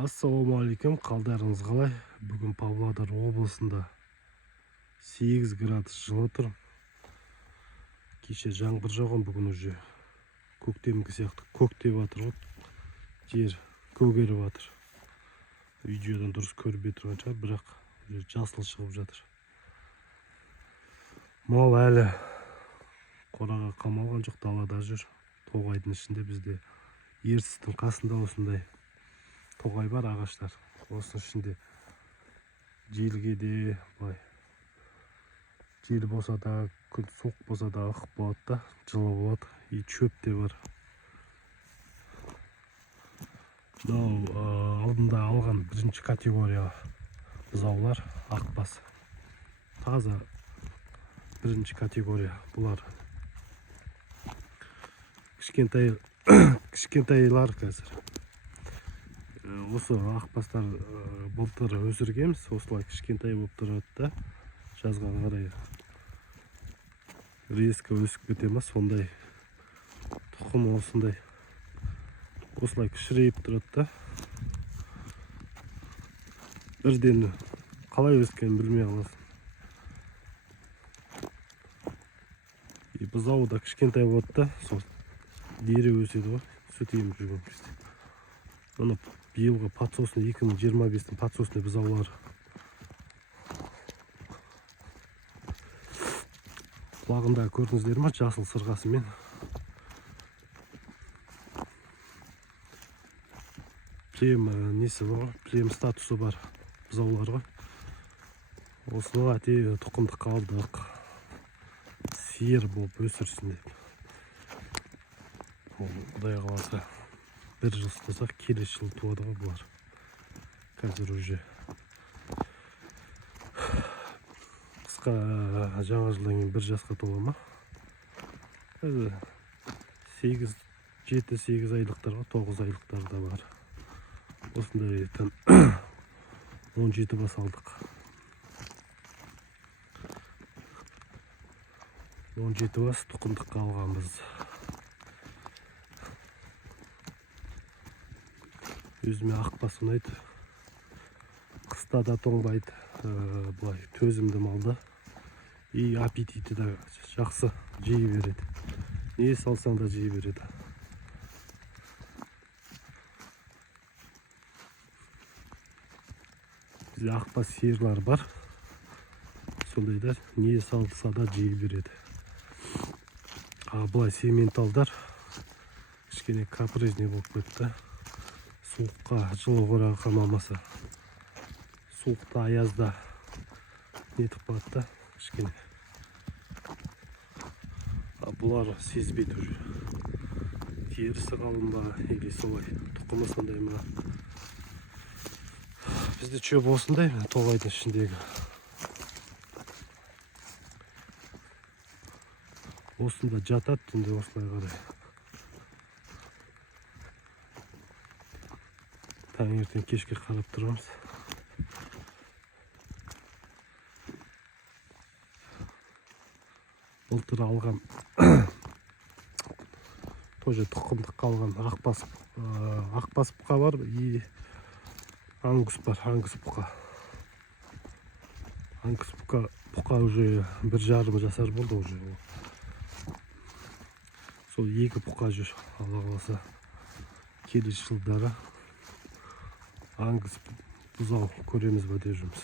Ассалаумағалейкум, қалдарыңыз қалай? Бүгін Павлодар облысында 8 градус жылы тұр. Кеше жаңбыр жауған, бүгін уже көктемгі сияқты көктеп жатыр ғой. Жер көгеріп жатыр. Видеодан дұрыс көріп тұрған шығар, бірақ жасыл шығып жатыр. Мал әлі қораға қамалған жоқ, далада жүр. Тоғайдың ішінде бізде Ертістің қасында осындай тоғай бар, ағаштар. Осының ішінде желге де былай жел болса да, күн суық болса да ық болады да, жылы болады. И шөп те бар. Мынау алдында алған бірінші категория бұзаулар, ақбас. Таза бірінші категория бұлар. Кішкентайлар қазір. Осы ақбастар былтыр өсіргенбіз, осылай кішкентай болып тұрады да, жазға қарай резко өсіп кете ма, сондай тұқым осындай осылай кішірейіп тұрады да. Бірден қалай өскенін білмей қаласың. Бұзауы да кішкентай болады да, сол дереу өседі ғой, сүт еміп жүрген кезде. Оны биылғы подсосны 2025-тің подсосны бұзаулар. Құлағында көрдіңіздер ме, жасыл сырғасымен. Прем несі бар, прем статусы бар бұзаулар ғой. Осыны әте тұқымды қалдық. Сиыр болып өсірсін деп. Құдай қаласа бір жыл ұстасақ, келесі жыл туады ғой бұлар. Қазір уже қысқа жаңа жылдан кейін бір жасқа тола ма? 7-8 айлықтарға, 9 айлықтар да бар. Осындай 17 бас алдық. 17 бас тұқымдыққа алғанбыз. Өзіме ақбас ұнайды. Қыста да тоңбайды, бұлай төзімді малды. И аппетиті да жақсы, жей береді. Не салсаң да жей береді. Бізде ақбас сиырлар бар. Сондайдар не салса да жей береді. Бұлай сементалдар кішкене капризный болып кетті. Суыққа, жылы қораға қамалмаса, суықта, аязда нетіп қалады да, кішкене. Бұлар сезбейді уже. Терісі қалың ба, или солай тұқымы сондай ма. Бізде шөп осындай, тоғайдың ішіндегі. Осында жатады, түнде осылай қарай. Таңертең кешке қарап тұрамыз. Былтыр алған тоже тұқымдық қалған ақбас бұқа бар и ангус бар, ангус бұқа. Ангус бұқа уже 1,5 жасар болды уже. Сол 2 бұқа жүр, Алла қаласа келесі жылдары ангус бұзау көреміз бе деп жүрміз.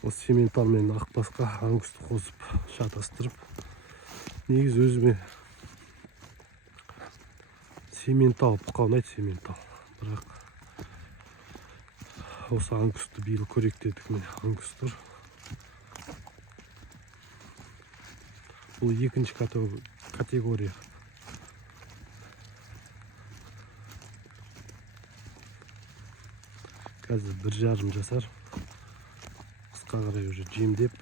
Осы сементал мен ақбасқа ангусты қосып шатастырып, негіз өзіме сементал бұқа ұнайды, сементал. Бірақ осы ангусты биыл көректедік, мен ангус тұр. Бұл екінші категория. Қазір 1,5 жасар. Қысқа қарай уже жемдеп,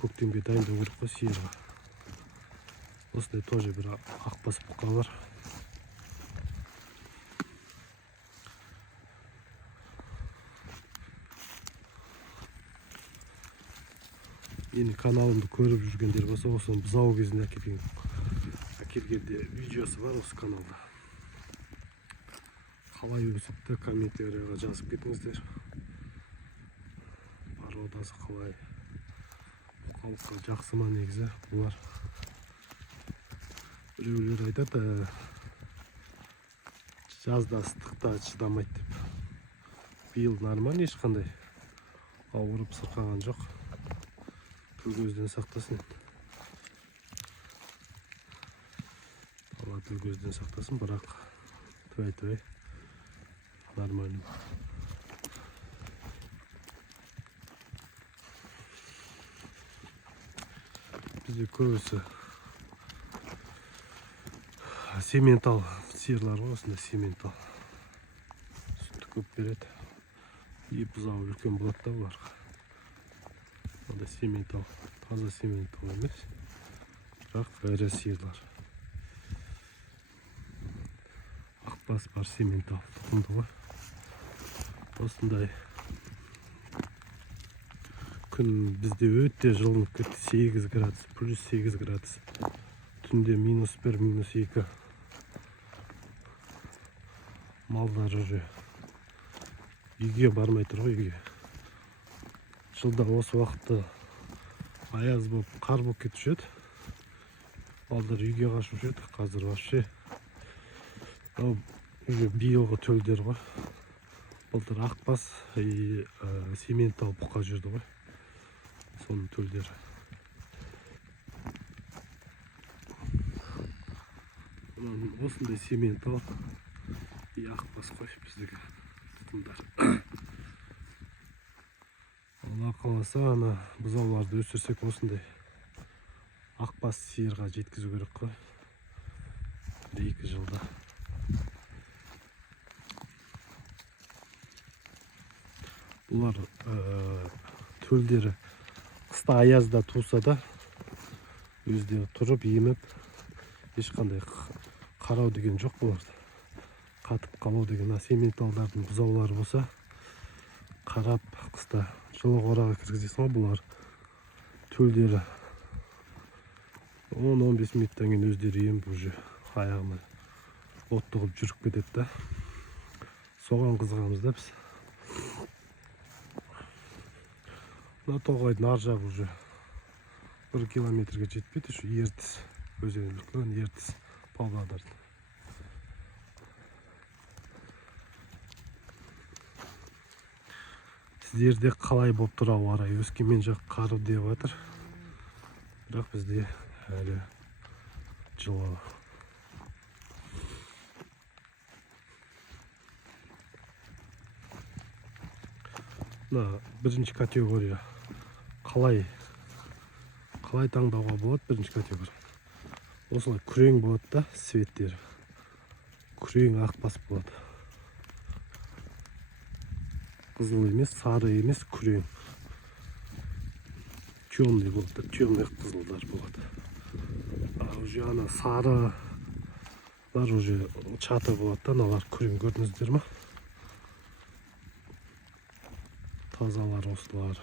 көктемге дайындау керек қой сиырға. Осындай тоже бір ақбас бұқа бар. Мені каналымды көріп жүргендер болса, осы бұзау кезінде әкелгенде видеосы бар осы каналда. қалай өсіпті комментарийға жазып кетіңіздер. Породасы қалай, халыққа жақсы ма негізі бұлар. Біреулер айтады жазда ыстықта шыдамайды деп. Биыл нормально, ешқандай ауырып сырқаған жоқ. Тіл көзден сақтасын. Алла тіл көзден сақтасын, бірақ тәй нормально. Бізде көбісі сементал сиырлар ғой, осында сементал. Сүтті көп береді. И бұзауы үлкен болады да бұлар. Онда сементал, таза сементал емес, бірақ ірі сиырлар. Ақбас бар сементал тұқымды ғой. Осындай күн бізде өте жылынып кетті. 8 градус, плюс 8 градус. Түнде -1, -2. Малдар уже үйге бармай тұр ғой, үйге. Жылда осы уақытта аяз болып, қар болып кетіп жүреді. Малдар үйге қашып жүреді. Қазір вообще уже биылғы төлдер ғой. Былтыр ақбас, сементал бұқа жүрді ғой. Соның төлдері. Осындай сементал и ақбас қой біздегі тұқымдар. Алла қаласа, ана бұзауларды өсірсек осындай ақбас сиырға жеткізу керек қой. 1-2 жылда. Бұлар төлдері қыста аязда туса да өздері тұрып еміп, ешқандай қарау деген жоқ бұларда. Қатып қалу деген. Сементалдардың бұзаулары болса қарап қыста жылы қораға кіргізесің ғой. Бұлар төлдері 10-15 минуттан кейін өздері еміп, уже аяғына отты қылып жүріп кетеді да. Соған қызығамыз да біз. Мына тоғайдың ар жағы уже 1 километрге жетпейді. Şu Ертіс өзені, үлкен Ертіс, Павлодардың. Сіздерде қалай болып тұр ауа райы? Өскемен жақ қар деп жатыр. Бірақ бізде әлі жылы. Мына бірінші категория. Қалай таңдауға болады бірінші категория. Осылай күрең болады да, светтері. Күрең ақбас болады. Қызыл емес, сары емес, күрең. Темный болады, темный қызылдар болады. Уже ана сарылар уже чаты болады да, аналар күрең, көрдіңіздер ме? Тазалар осылар.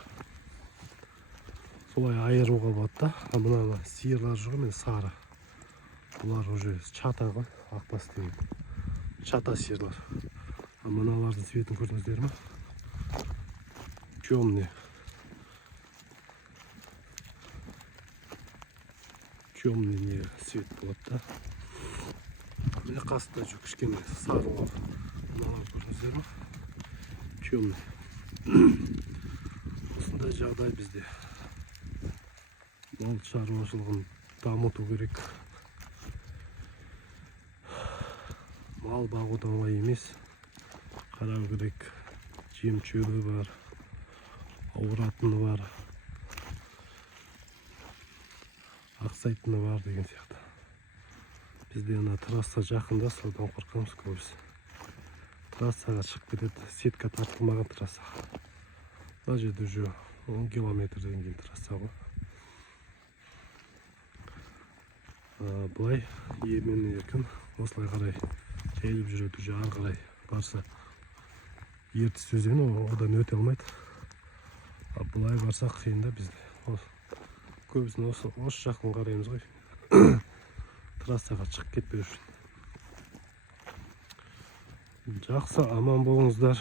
Солай айыруға болады да. Мына сиырлар жоқ, мен сары. Бұлар уже чата ғой, ақбас деген. Чата сиырлар. Мыналардың светін көрдіңіздер ме? Темный. Темный не свет болады да. Міне қасында жүр кішкене сарылар. Мыналар көрдіңіздер ме? Темный. Осындай жағдай бізде. Мал шаруашылығын дамыту керек. Мал бағудан оңай емес. Қарау керек. Жем шөбі бар. Ауыратыны бар. Ақсайтыны бар деген сияқты. Бізде ана трасса жақында, содан қорқамыз көбісі. Трассаға шығып кетеді. Сетка тартылмаған трасса. Мына жерде уже 10 километрден кейін трасса ғой. Бұлай емен еркін осылай қарай жайылып жүреді. Уже ары қарай барса Ертіс өзені, одан өте алмайды. Бұлай барсақ қиын да бізде. Көбісін осы жақын қараймыз ғой. Трассаға шығып кетпеу үшін. Жақсы, аман болыңыздар,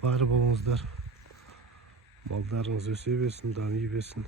бары болыңыздар. Малдарыңыз өсе берсін, дами берсін.